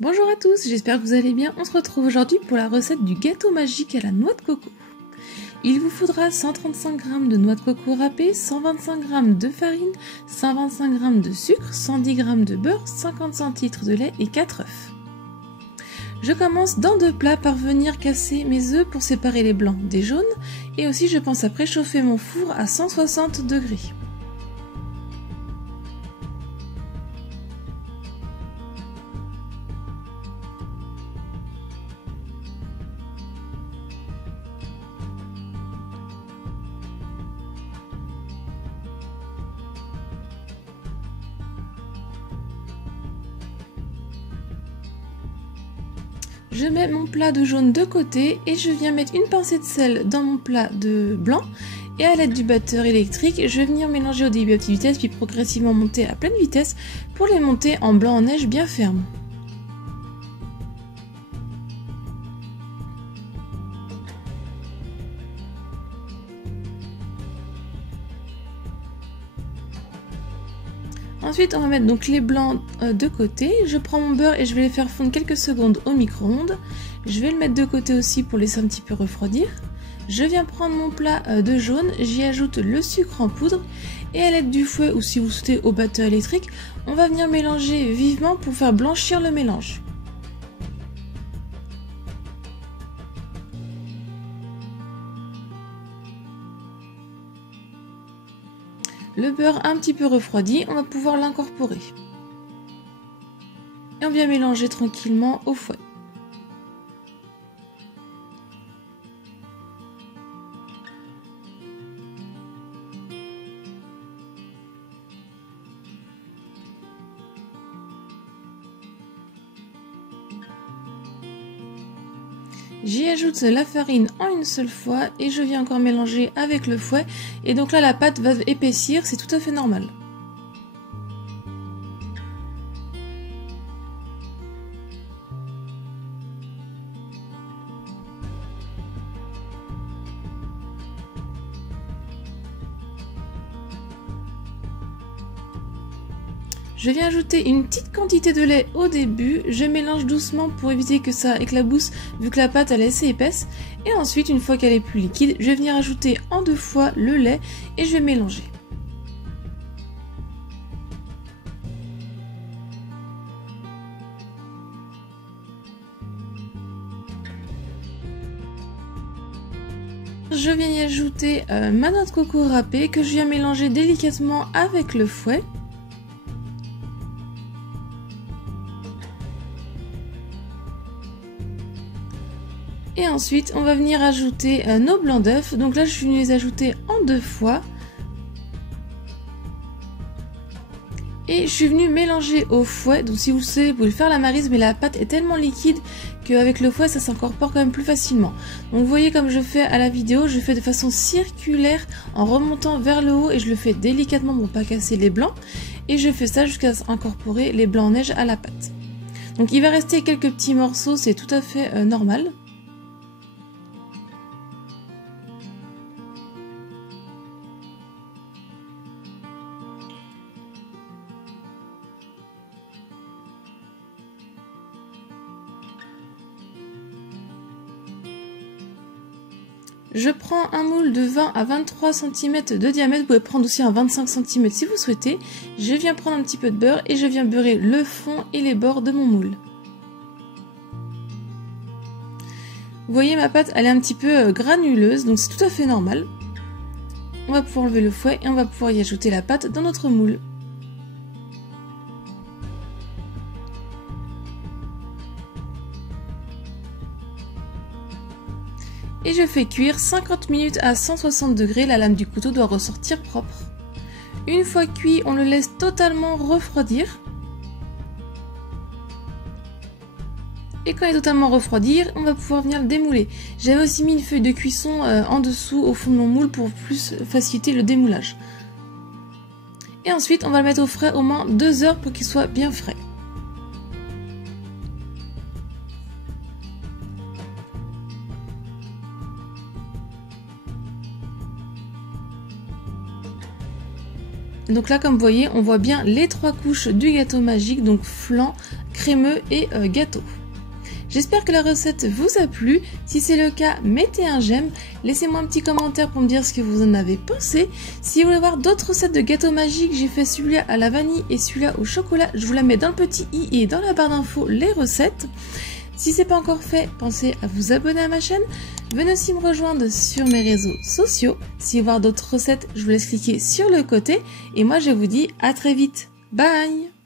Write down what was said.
Bonjour à tous, j'espère que vous allez bien. On se retrouve aujourd'hui pour la recette du gâteau magique à la noix de coco. Il vous faudra 135 g de noix de coco râpée, 125 g de farine, 125 g de sucre, 110 g de beurre, 50 centilitres de lait et 4 œufs. Je commence dans deux plats par venir casser mes œufs pour séparer les blancs des jaunes et aussi je pense à préchauffer mon four à 160 degrés. Je mets mon plat de jaune de côté et je viens mettre une pincée de sel dans mon plat de blanc et à l'aide du batteur électrique, je vais venir mélanger au début à petite vitesse puis progressivement monter à pleine vitesse pour les monter en blanc en neige bien ferme. Ensuite, on va mettre donc les blancs de côté. Je prends mon beurre et je vais les faire fondre quelques secondes au micro-ondes. Je vais le mettre de côté aussi pour laisser un petit peu refroidir. Je viens prendre mon plat de jaune, j'y ajoute le sucre en poudre et à l'aide du fouet ou si vous souhaitez au batteur électrique, on va venir mélanger vivement pour faire blanchir le mélange. Le beurre un petit peu refroidi, on va pouvoir l'incorporer. Et on vient mélanger tranquillement au fouet. J'y ajoute la farine en une seule fois et je viens encore mélanger avec le fouet et donc là la pâte va épaissir, c'est tout à fait normal. Je viens ajouter une petite quantité de lait au début, je mélange doucement pour éviter que ça éclabousse vu que la pâte elle est assez épaisse. Et ensuite, une fois qu'elle est plus liquide, je vais venir ajouter en deux fois le lait et je vais mélanger. Je viens y ajouter ma noix de coco râpée que je viens mélanger délicatement avec le fouet. Et ensuite, on va venir ajouter nos blancs d'œufs. Donc là, je suis venue les ajouter en deux fois. Et je suis venue mélanger au fouet. Donc si vous savez, vous pouvez faire la maryse, mais la pâte est tellement liquide qu'avec le fouet, ça s'incorpore quand même plus facilement. Donc vous voyez comme je fais à la vidéo, je fais de façon circulaire en remontant vers le haut et je le fais délicatement pour ne pas casser les blancs. Et je fais ça jusqu'à incorporer les blancs en neige à la pâte. Donc il va rester quelques petits morceaux, c'est tout à fait normal. Je prends un moule de 20 à 23 cm de diamètre, vous pouvez prendre aussi un 25 cm si vous souhaitez. Je viens prendre un petit peu de beurre et je viens beurrer le fond et les bords de mon moule. Vous voyez ma pâte, elle est un petit peu granuleuse, donc c'est tout à fait normal. On va pouvoir enlever le fouet et on va pouvoir y ajouter la pâte dans notre moule. Et je fais cuire 50 minutes à 160 degrés, la lame du couteau doit ressortir propre. Une fois cuit, on le laisse totalement refroidir. Et quand il est totalement refroidi, on va pouvoir venir le démouler. J'avais aussi mis une feuille de cuisson en dessous au fond de mon moule pour plus faciliter le démoulage. Et ensuite, on va le mettre au frais au moins 2 heures pour qu'il soit bien frais. Donc là, comme vous voyez, on voit bien les trois couches du gâteau magique, donc flan, crème crémeux et gâteau. J'espère que la recette vous a plu. Si c'est le cas, mettez un j'aime. Laissez-moi un petit commentaire pour me dire ce que vous en avez pensé. Si vous voulez voir d'autres recettes de gâteaux magiques, j'ai fait celui-là à la vanille et celui-là au chocolat. Je vous la mets dans le petit i et dans la barre d'infos les recettes. Si c'est pas encore fait, pensez à vous abonner à ma chaîne. Venez aussi me rejoindre sur mes réseaux sociaux. Si vous voulez voir d'autres recettes, je vous laisse cliquer sur le côté. Et moi, je vous dis à très vite. Bye!